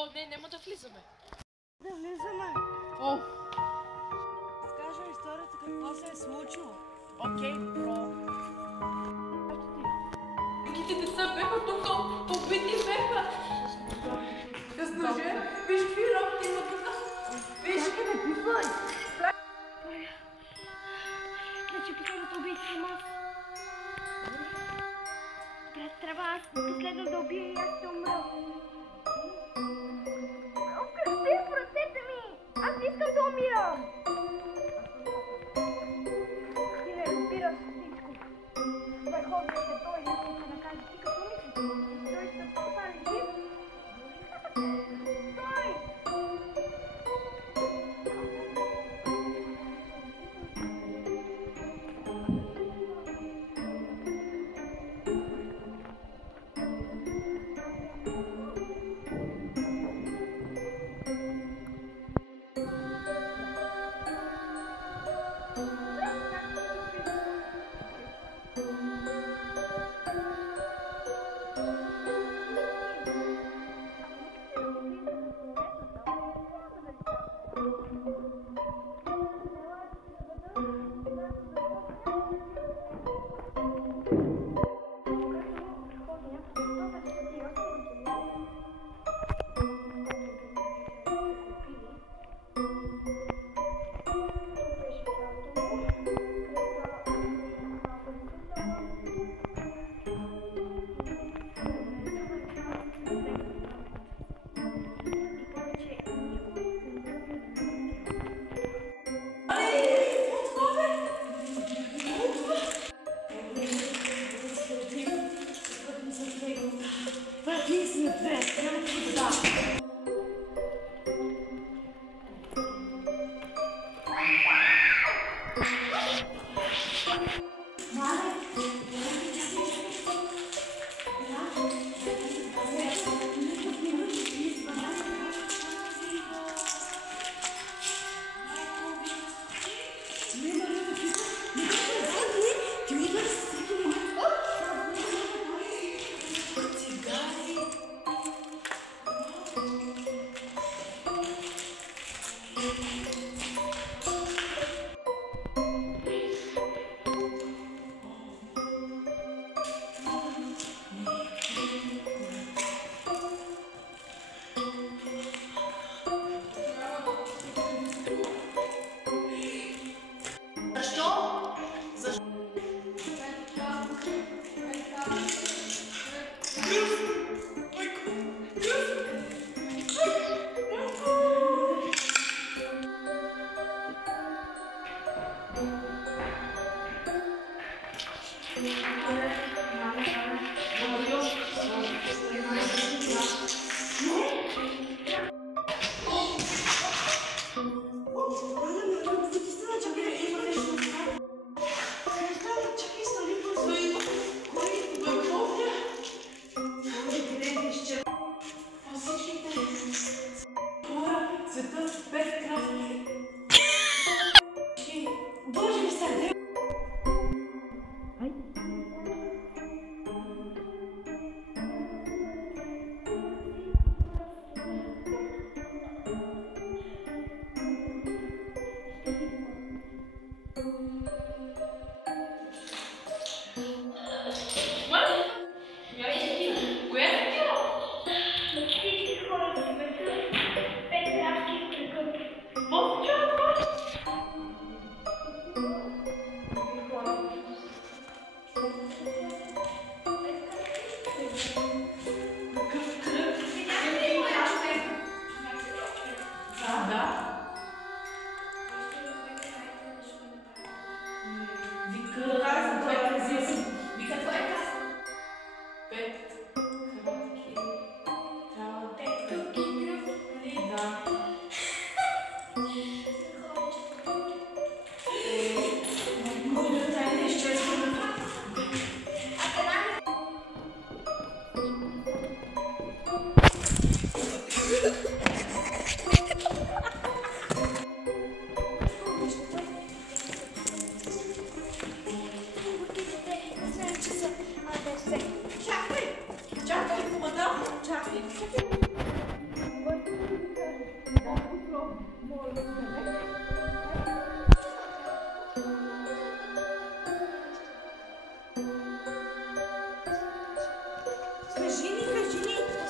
Не, няма да влизаме. Да влизаме. О, Скажем историята какво се е случило. окей, бро. Другите деца беха тук, убити беха. С ножа, виж какви работи има тук. Виж къде пипай. Значи последното убийство съм аз. Брат, трябва аз последно да убия и аз ще умра. Откъде в ръцете ми? Аз не искам да умирам. Ти не разбираш всичко. Върховният е той, който се накаже. Ти като мислиш, той ще се остане жив? Стой!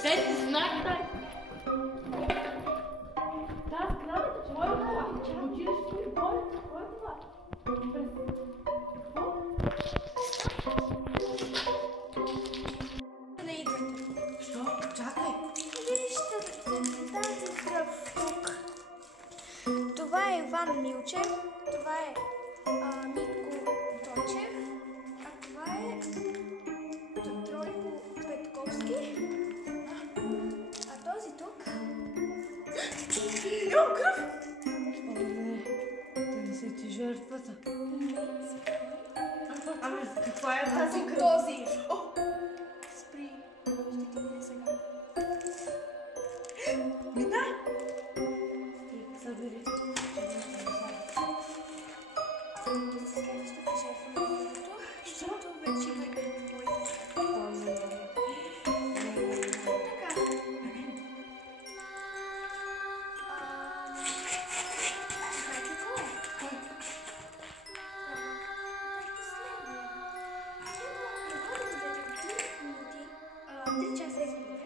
Дайте знак, дай! Да, сградата, че кой е това? Училището и болница, кой е това? Не идвайте. Що? Чакай! Вижте тази кръв тук. Това е Иван Милчев, това е Митко Дончев, а това е Тройко Петковски. А този тук... Имам кръв! Дали си ти жертвата? Ами, каква е тази кръв? Този. Спри. Ще ти мине сега. Мина! Събери. Да си следващата жертва на времето, защото вече има твоите. Така. Знаете кой? Кой? Последния. Трябва да бъдем за 3 минути, 3 часа, извинете.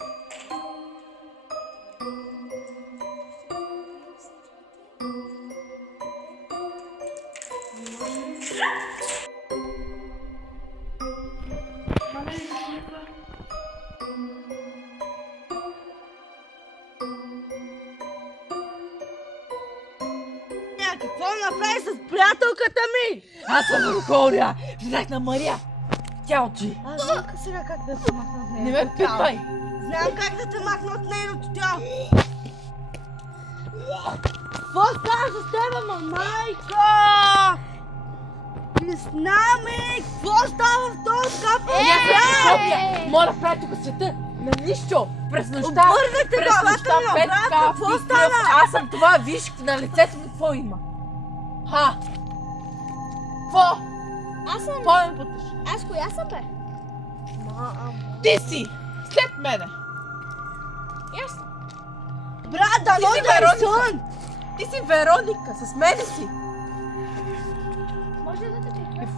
Какво направи с приятелката ми? Аз съм Върховния! Взех на Мария! Тя учи! Аз знам сега как да се махна от Не нейното ме тяло. питай! Знам как да те махна от нейното тяло. Какво става с тебе, майка? Не знаме! Какво става в този капъл? София! Моля, прави тук света! На нищо! През нощта! Обърнахте През главата ми нощта, обратно, петка, какво пи, стана? кръв. Аз съм това, виж на лицето ми какво има! Ха! Какво? Аз съм... Какво ме путаш? Аз коя съм, бе? Ти си! След мене! Аз. Брат, да Ти си да е Вероника. сън! Ти си Вероника! С мене си! Може да те прикрепя?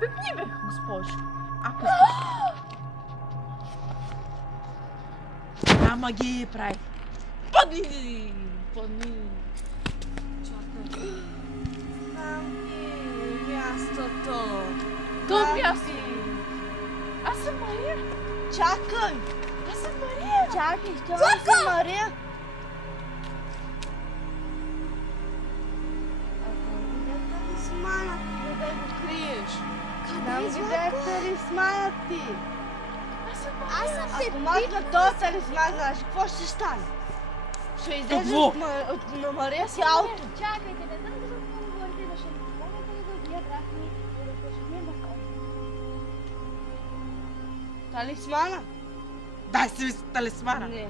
Пипни ме, госпожо! Ако Ама ги прави! Падни! Падни! Знам ти мястото. То място! Аз съм Мария! Чакай! Аз съм Мария! Чакай, ще си Мария. Ако видя талисмана, къде го криеш? Знам къде е талисманът ти. Аз съм Аз съм Ако махна този талисман, знаеш какво ще стане? Ще излезеш Какво? на Мария си ауто. Чакайте, не знам за какво говорите, да ще ми помните ли да убия брат ми и да поженим върхов. Талисмана? Дай си ми с талисмана! Не.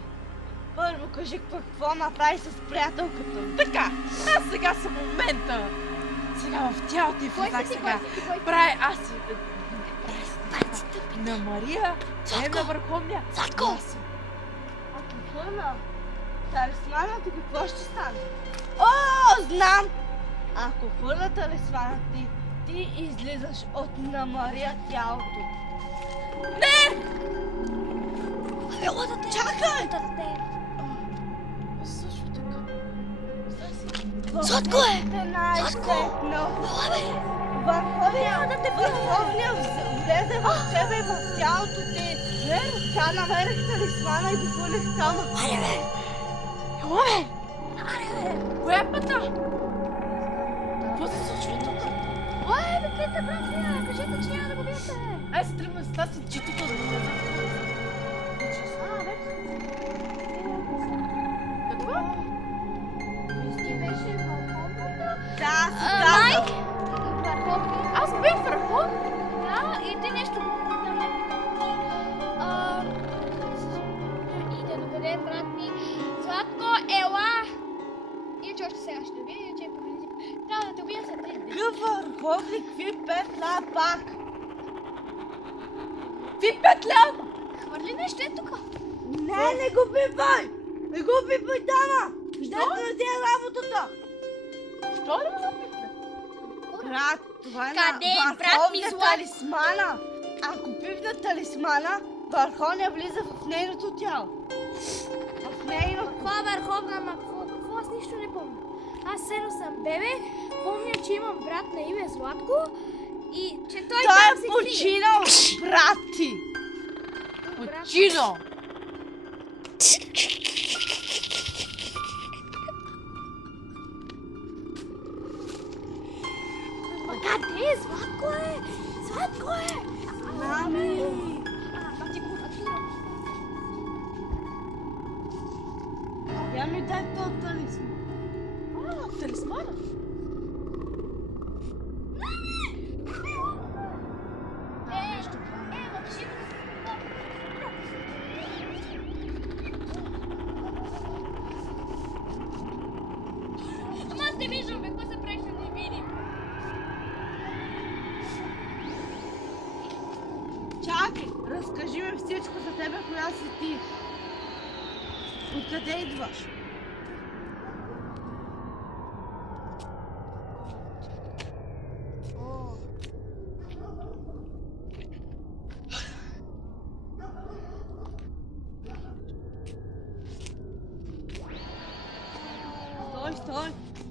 Първо кажи какво направи с приятелката. Така, аз сега съм момента. Сега в тялото ти Кой влизах си ти, сега. кой си ти, кой си? Прави, аз си... На Мария, не на Върховния. Цатко! Аз съм. Ако хвърна талисмана ти, какво ще стане? О, знам! Ако хвърна талисмана ти, ти излизаш от на Мария тялото. Чакай! Също така. Сладко е! Най-сетно. Върховния влезе в тебе и в тялото ти. Тя намерих талисмана и го хвърлих там. Коя пъта? Какво се случва тук? Ой, викайте, братия, кажете, че няма да го биете. Ай се тръгна с тази читата да го Какво? Ти беше върховната. Да, си казах. Върховния. Аз бях върхов. Да, и ти нещо да ме и да доведе брат ми. Златко, ела! Иначе още сега ще убия, иначе по принцип трябва да те убия след 3 дни. Какъв върховник ви петла пак? Ти петляма! Хвърли нещо е тук. Не го пипай! Не го пипай, дама! Ще не ти е работата! Що ли го пипне? Брат, това е Къде е, на брат ми, върховния злат? талисмана. Ако пипна талисмана, Върховния влиза в нейното тяло. В нейното. Каква върховна, ама какво? Аз нищо не помня. Аз седно съм бебе, помня, че имам брат на име Златко и че той Той там е се починал, брат ти. Почино! Ма къде? Златко е! Златко е! Мами. Я ми дай този талисман. Талисмана? Ама аз не виждам, бе, какво се прави, ще не видим. Чакай, разкажи ми всичко за тебе, коя си ти. Откъде идваш?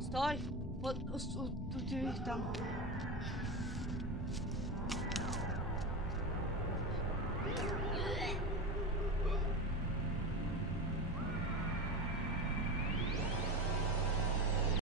Стой! Отиди там.